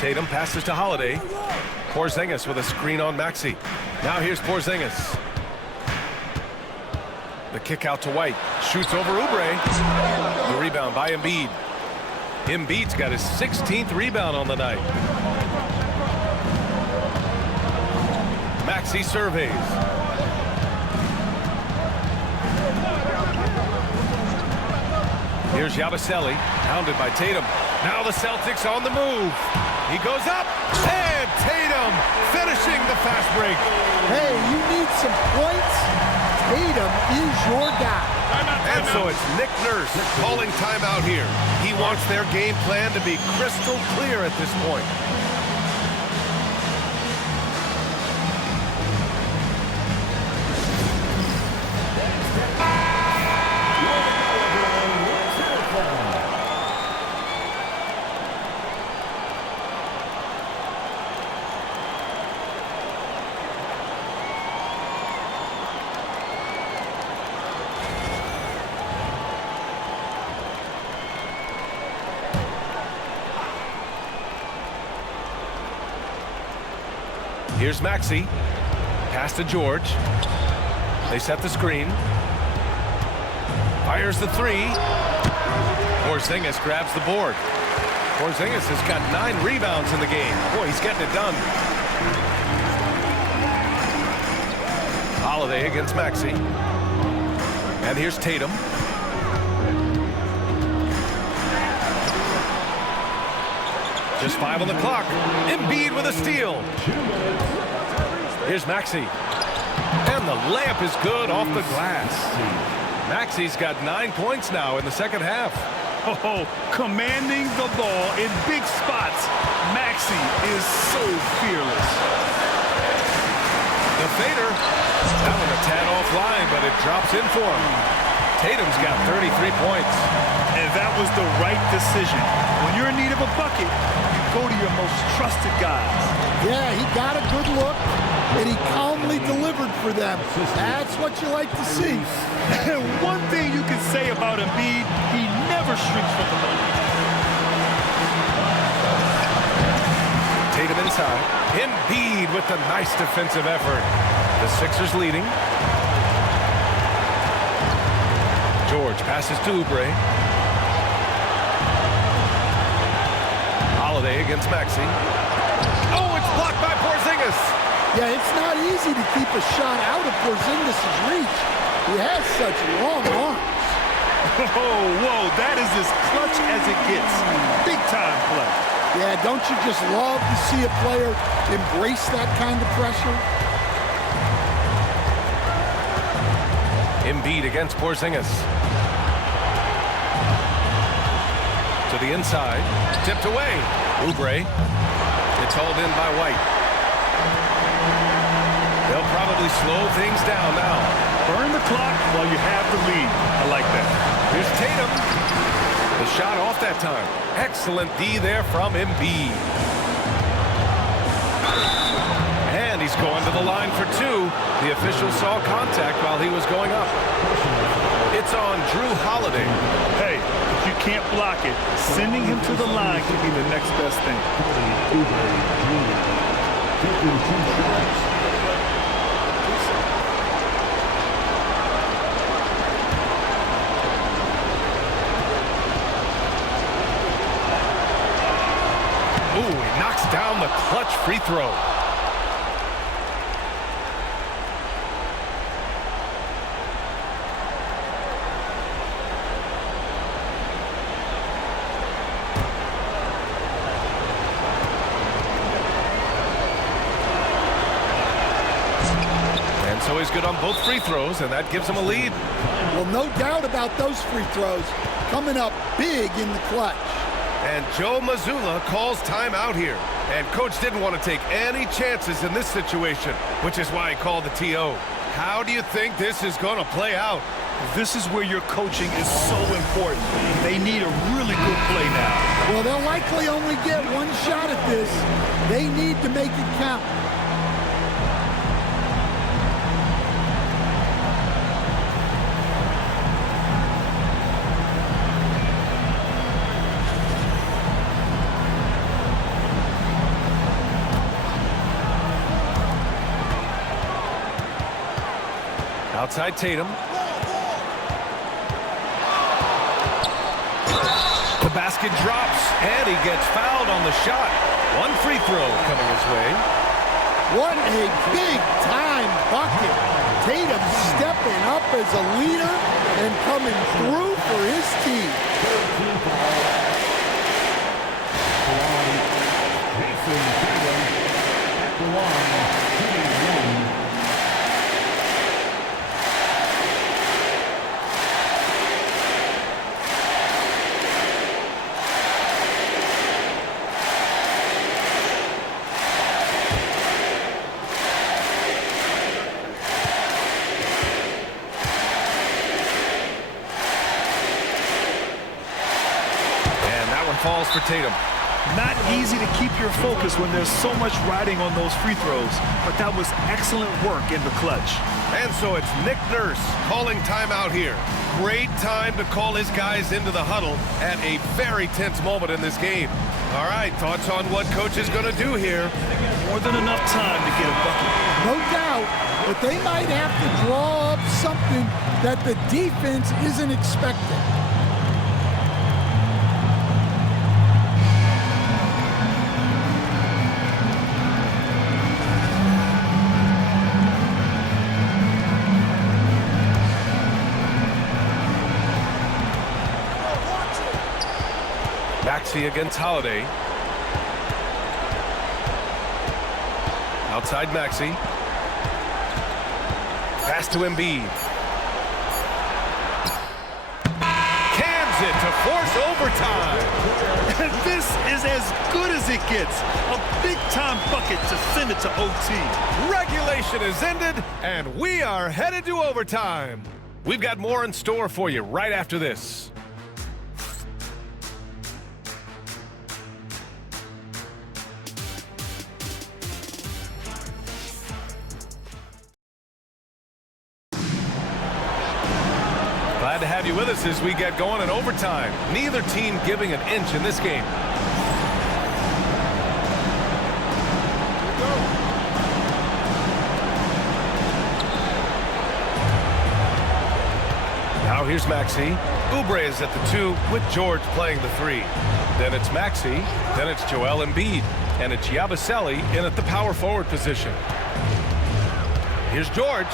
Tatum passes to Holiday. Porzingis with a screen on Maxey. Now here's Porzingis. The kick out to White. Shoots over Oubre. The rebound by Embiid. Embiid's got his 16th rebound on the night. Maxey surveys. Here's Yabusele, hounded by Tatum. Now the Celtics on the move. He goes up, and Tatum finishing the fast break. Hey, you need some points? Tatum is your guy. And so it's Nick Nurse calling timeout here. He wants their game plan to be crystal clear at this point. Here's Maxey. Pass to George. They set the screen. Fires the three. Porzingis grabs the board. Porzingis has got 9 rebounds in the game. Boy, he's getting it done. Holiday against Maxey. And here's Tatum. Just 5 on the clock. Embiid with a steal. Here's Maxey. And the layup is good off the glass. Maxey's got 9 points now in the second half. Oh, commanding the ball in big spots. Maxey is so fearless. The fader. That one a tad offline, but it drops in for him. Tatum's got 33 points. And that was the right decision. When you're in need of a bucket, you go to your most trusted guys. Yeah, he got a good look, and he calmly delivered for them. That's what you like to see. And one thing you can say about Embiid, he never shrinks from the moment. Tatum inside. Embiid with the nice defensive effort. The Sixers leading. George passes to Oubre. Holiday against Maxey. Oh, it's blocked by Porzingis. Yeah, it's not easy to keep a shot out of Porzingis' reach. He has such long arms. Oh, whoa, that is as clutch as it gets. Big time play. Yeah, don't you just love to see a player embrace that kind of pressure? Embiid against Porzingis. To the inside. Tipped away. Oubre. It's hauled in by White. They'll probably slow things down now. Burn the clock while you have the lead. I like that. Here's Tatum. The shot off that time. Excellent D there from Embiid. And he's going to the line for 2. The official saw contact while he was going up. It's on Drew Holiday. Hey, if you can't block it, sending him to the line can be the next best thing. Ooh, he knocks down the clutch free throw. And so he's good on both free throws, and that gives him a lead. Well, no doubt about those free throws coming up big in the clutch. And Joe Mazzulla calls timeout here. And coach didn't want to take any chances in this situation, which is why he called the TO. How do you think this is going to play out? This is where your coaching is so important. They need a really good play now. Well, they'll likely only get one shot at this. They need to make it count. Outside Tatum. The basket drops, and he gets fouled on the shot. One free throw coming his way. What a big-time bucket. Tatum stepping up as a leader and coming through for his team. Jason Tatum at the line, shooting one. Falls for Tatum. Not easy to keep your focus when there's so much riding on those free throws, but that was excellent work in the clutch. And so it's Nick Nurse calling timeout here. Great time to call his guys into the huddle at a very tense moment in this game. All right, thoughts on what coach is going to do here? More than enough time to get a bucket. No doubt, but they might have to draw up something that the defense isn't expecting. Maxey against Holiday. Outside Maxey. Pass to Embiid. Cans it to force overtime. And this is as good as it gets. A big-time bucket to send it to OT. Regulation is ended, and we are headed to overtime. We've got more in store for you right after this. Glad to have you with us as we get going in overtime. Neither team giving an inch in this game. Now here's Maxey. Oubre is at the 2 with George playing the 3. Then it's Maxey. Then it's Joel Embiid. And it's Yabusele in at the power forward position. Here's George.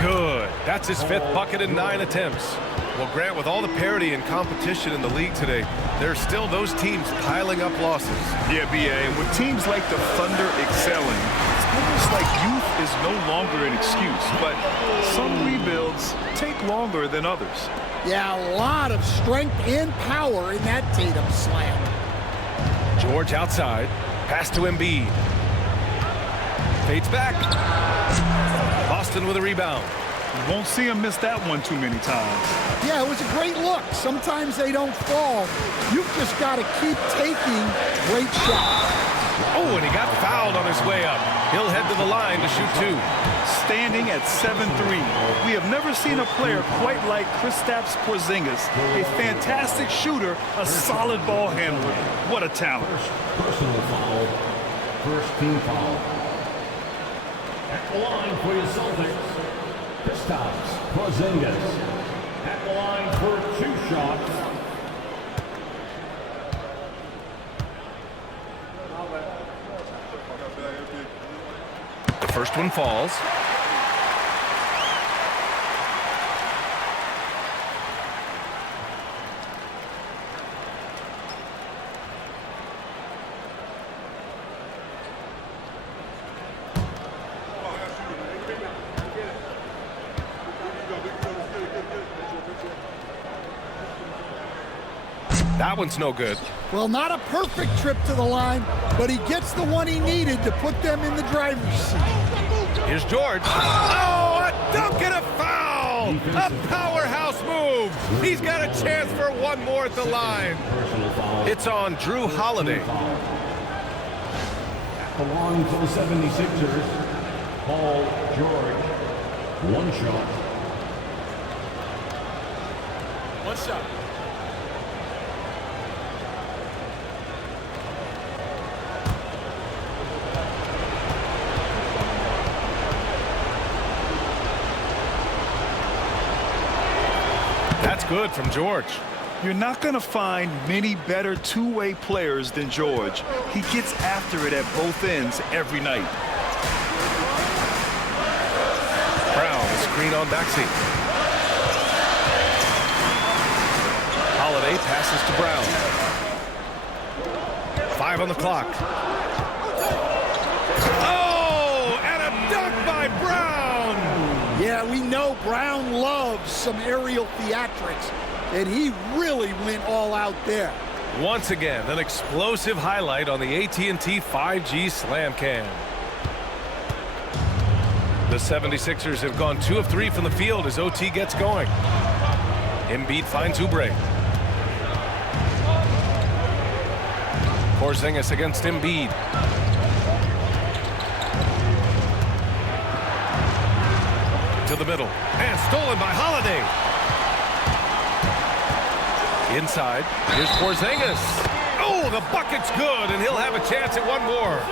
Good. That's his 5th bucket in 9 attempts. Well, Grant, with all the parity and competition in the league today, there's still those teams piling up losses. Yeah, B.A., and with teams like the Thunder excelling, it's almost like youth is no longer an excuse, but some rebuilds take longer than others. Yeah, a lot of strength and power in that Tatum slam. George outside. Pass to Embiid. Fades back. Boston with a rebound. You won't see him miss that one too many times. Yeah, it was a great look. Sometimes they don't fall. You've just got to keep taking great shots. Oh, and he got fouled on his way up. He'll head to the line to shoot 2. Standing at 7-3. We have never seen a player quite like Kristaps Porzingis. A fantastic shooter, a solid ball handler. What a talent. Personal foul. First team foul. At the line for your Celtics, Kristaps Porzingis. At the line for 2 shots. The first one falls. That one's no good. Well, not a perfect trip to the line, but he gets the one he needed to put them in the driver's seat. Here's George. Oh, a dunk and a foul! A powerhouse move. He's got a chance for one more at the line. It's on Drew Holiday. At the line for the 76ers, Paul George. 1 shot. One shot. good from George. You're not going to find many better two-way players than George. He gets after it at both ends every night. Brown, a screen on Maxey. Holiday passes to Brown. 5 on the clock. Oh, and a dunk by Brown! Yeah, we know Brown loves some aerial theatrics, and he really went all out there. Once again, an explosive highlight on the AT&T 5G Slam Cam. The 76ers have gone 2 of 3 from the field as OT gets going. Embiid finds Oubre. Porzingis against Embiid. To the middle. And stolen by Holiday. Inside. Here's Porzingis. Oh, the bucket's good, and he'll have a chance at one more.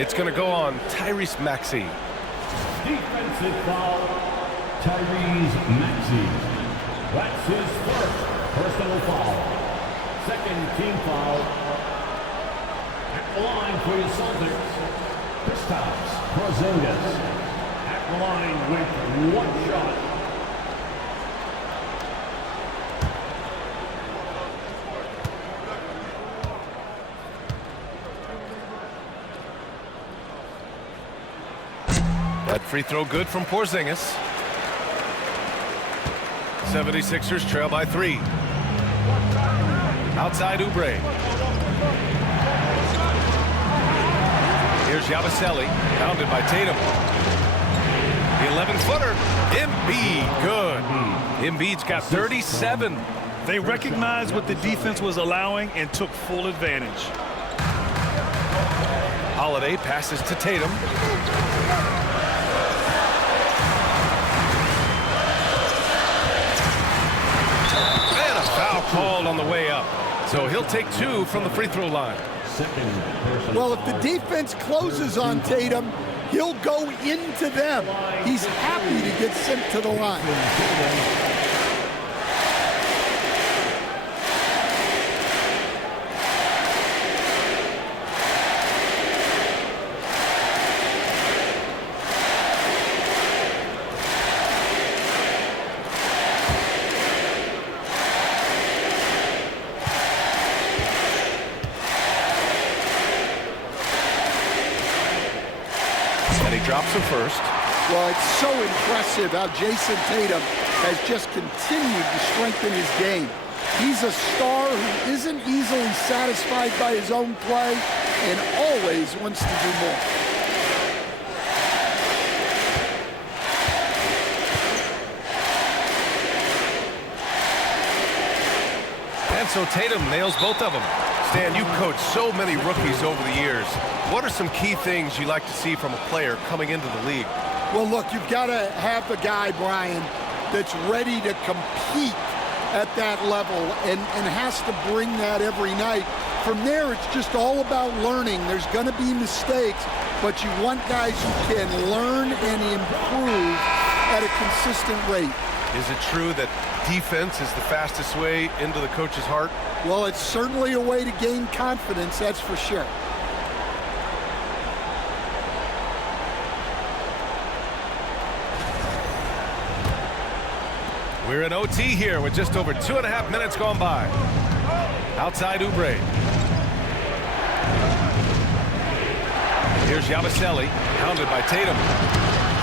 It's going to go on Tyrese Maxey. Defensive foul, Tyrese Maxey. That's his first personal foul. Second team foul. At the line for your Celtics, Kristaps Porzingis. At the line with 1 shot. That free throw good from Porzingis. 76ers trail by 3. Outside Oubre. Here's Yabusele, pounded by Tatum. The 11-footer, Embiid, good. Embiid's got 37. They recognized what the defense was allowing and took full advantage. Holiday passes to Tatum. And a foul called on the way up. So he'll take 2 from the free throw line. Well, if the defense closes on Tatum, he'll go into them. He's happy to get sent to the line. Drops him first. Well, it's so impressive how Jason Tatum has just continued to strengthen his game. He's a star who isn't easily satisfied by his own play and always wants to do more. And so Tatum nails both of them. Stan, you coached so many rookies over the years. What are some key things you like to see from a player coming into the league? Well, look, you've got to have the guy, Brian, that's ready to compete at that level and has to bring that every night. From there, it's just all about learning. There's going to be mistakes, but you want guys who can learn and improve at a consistent rate. Is it true that defense is the fastest way into the coach's heart? Well, it's certainly a way to gain confidence, that's for sure. We're in OT here with just over 2.5 minutes gone by. Outside Oubre. Here's Yabusele, pounded by Tatum.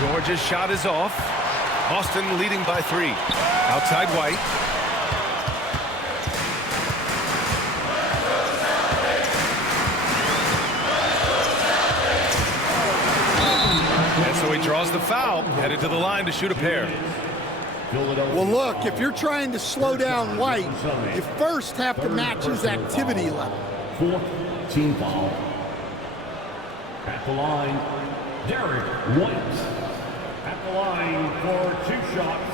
George's shot is off. Boston leading by 3. Outside White. And so he draws the foul, headed to the line to shoot a pair. Well, look, if you're trying to slow down White, you first have to match his activity level. 4th team foul. At the line, Derek White. At the line for 2 shots.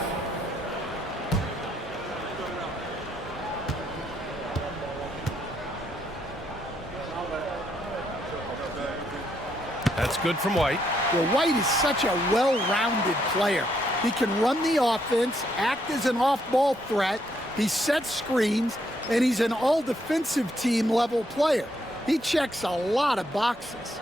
That's good from White. Well, White is such a well-rounded player. He can run the offense, act as an off-ball threat, he sets screens, and he's an all-defensive team level player. He checks a lot of boxes.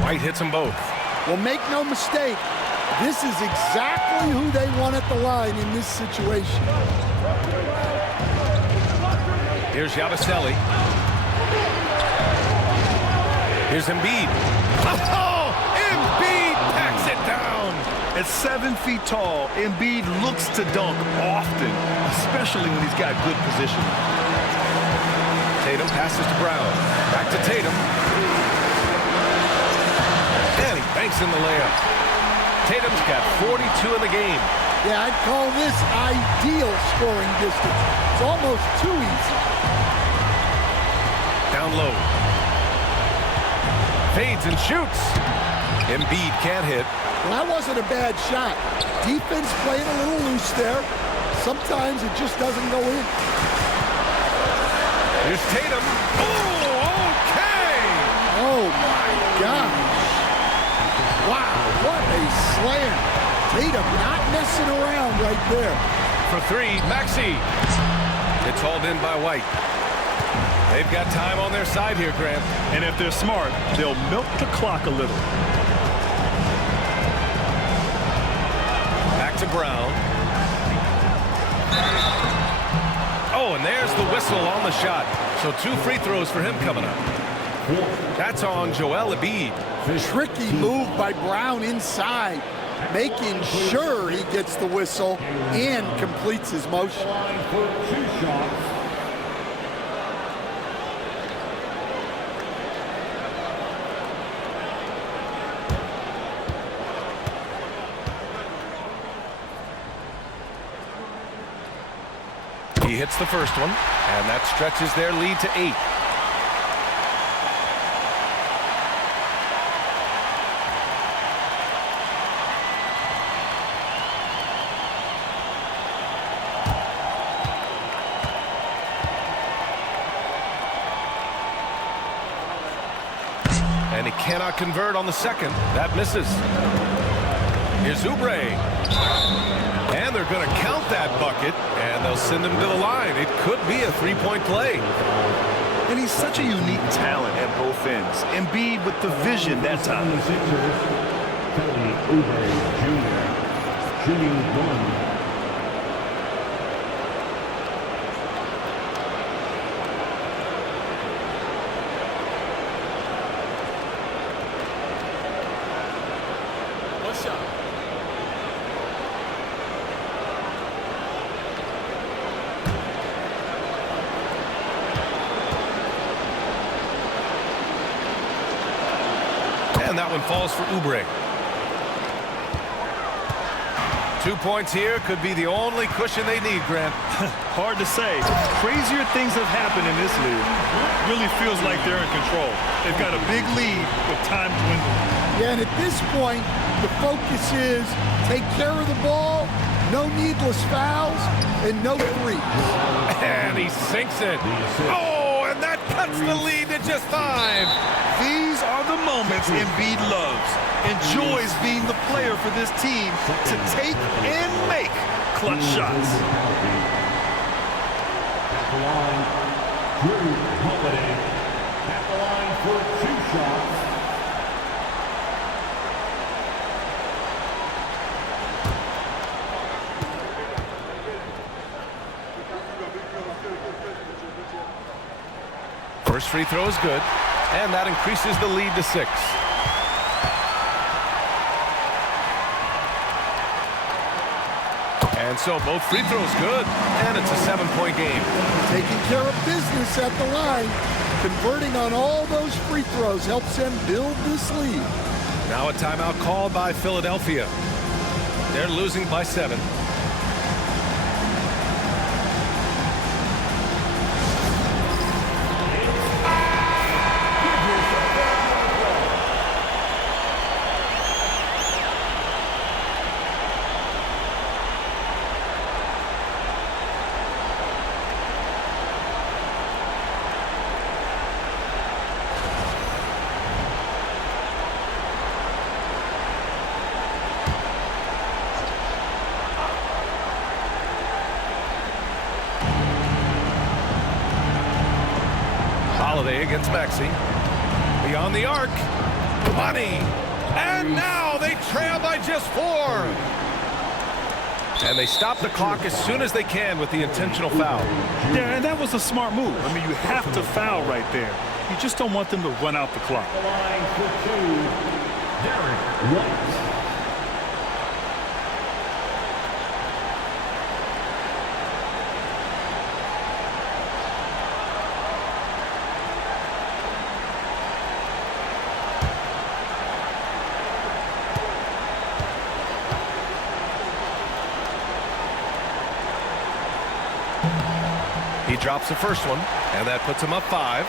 White hits them both. Well, make no mistake, this is exactly who they want at the line in this situation. Here's Yabusele. Here's Embiid. Oh, Embiid packs it down. At 7 feet tall, Embiid looks to dunk often, especially when he's got good position. Tatum passes to Brown. Back to Tatum. And he banks in the layup. Tatum's got 42 in the game. Yeah, I'd call this ideal scoring distance. It's almost too easy. Down low. Fades and shoots. Embiid can't hit. Well, that wasn't a bad shot. Defense playing a little loose there. Sometimes it just doesn't go in. Here's Tatum. Oh, okay. Oh, my gosh. Wow, what a slam. Tatum not messing around right there. For three, Maxey. It's hauled in by White. They've got time on their side here, Grant. And if they're smart, they'll milk the clock a little. Back to Brown. Oh, and there's the whistle on the shot. So 2 free throws for him coming up. That's on Joel Embiid. Tricky move by Brown inside, making sure he gets the whistle and completes his motion. For 2 shots. He hits the first one, and that stretches their lead to 8. And he cannot convert on the second. That misses. Here's Oubre. And they're going to count that bucket, and they'll send him to the line. It could be a 3-point play. And he's such a unique talent at both ends. Embiid with the vision that time. Kelly Oubre Jr. shooting 1. And that one falls for Oubre. 2 points here could be the only cushion they need, Grant. Hard to say. Crazier things have happened in this league. Really feels like they're in control. They've got a big lead with time dwindling. Yeah, and at this point, the focus is take care of the ball, no needless fouls, and no threes. And he sinks it. Oh, and that cuts the lead to just 5. These are the moments Embiid loves. Enjoys being the player for this team to take and make clutch shots. At the line, Drew Holiday. At the line for 2 shots. First free throw is good, and that increases the lead to 6. And so both free throws good, and it's a 7-point game. Taking care of business at the line, converting on all those free throws helps them build this lead. Now a timeout called by Philadelphia. They're losing by 7. against Maxey. Beyond the arc. Money. And now they trail by just 4. And they stop the clock as soon as they can with the intentional foul. Yeah, and that was a smart move. I mean, you have to foul right there. You just don't want them to run out the clock. The line for 2, Derek White. He drops the first one, and that puts him up 5.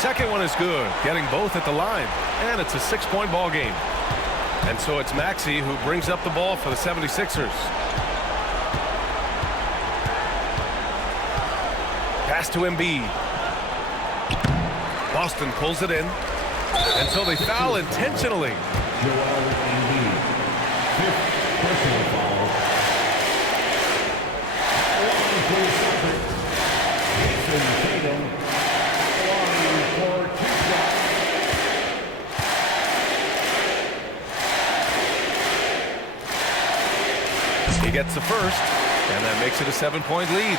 Second one is good, getting both at the line, and it's a 6-point ball game. And so it's Maxey who brings up the ball for the 76ers. Pass to Embiid. Boston pulls it in, and so they foul intentionally. Joel Embiid, 5th personal foul. Line for the Celtics, Jason Tatum. Line for 2 shots. He gets the first, and that makes it a 7-point lead.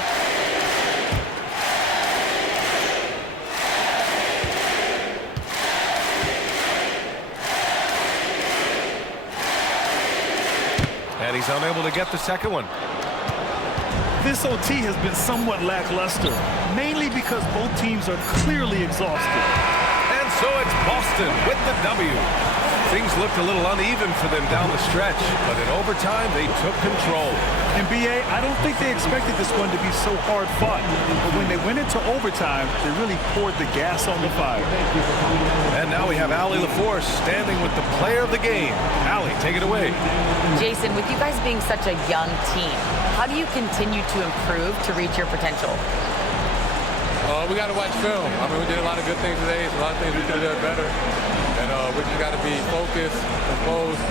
And he's unable to get the second one. This OT has been somewhat lackluster, mainly because both teams are clearly exhausted. And so it's Boston with the W. Things looked a little uneven for them down the stretch, but in overtime, they took control. And BA, I don't think they expected this one to be so hard fought. But when they went into overtime, they really poured the gas on the fire. And now we have Allie LaForce standing with the player of the game. Allie, take it away. Jason, with you guys being such a young team, how do you continue to improve to reach your potential? We got to watch film. I mean, we did a lot of good things today. A lot of things we could have done better. And we just got to be focused, composed,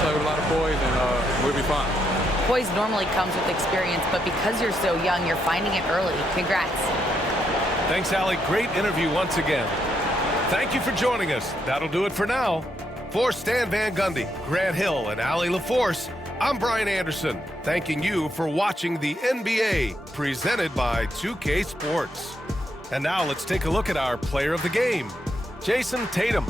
play with a lot of poise, and we'll be fine. Poise normally comes with experience, but because you're so young, you're finding it early. Congrats. Thanks, Allie. Great interview once again. Thank you for joining us. That'll do it for now. For Stan Van Gundy, Grant Hill, and Allie LaForce, I'm Brian Anderson, thanking you for watching the NBA, presented by 2K Sports. And now let's take a look at our player of the game, Jason Tatum.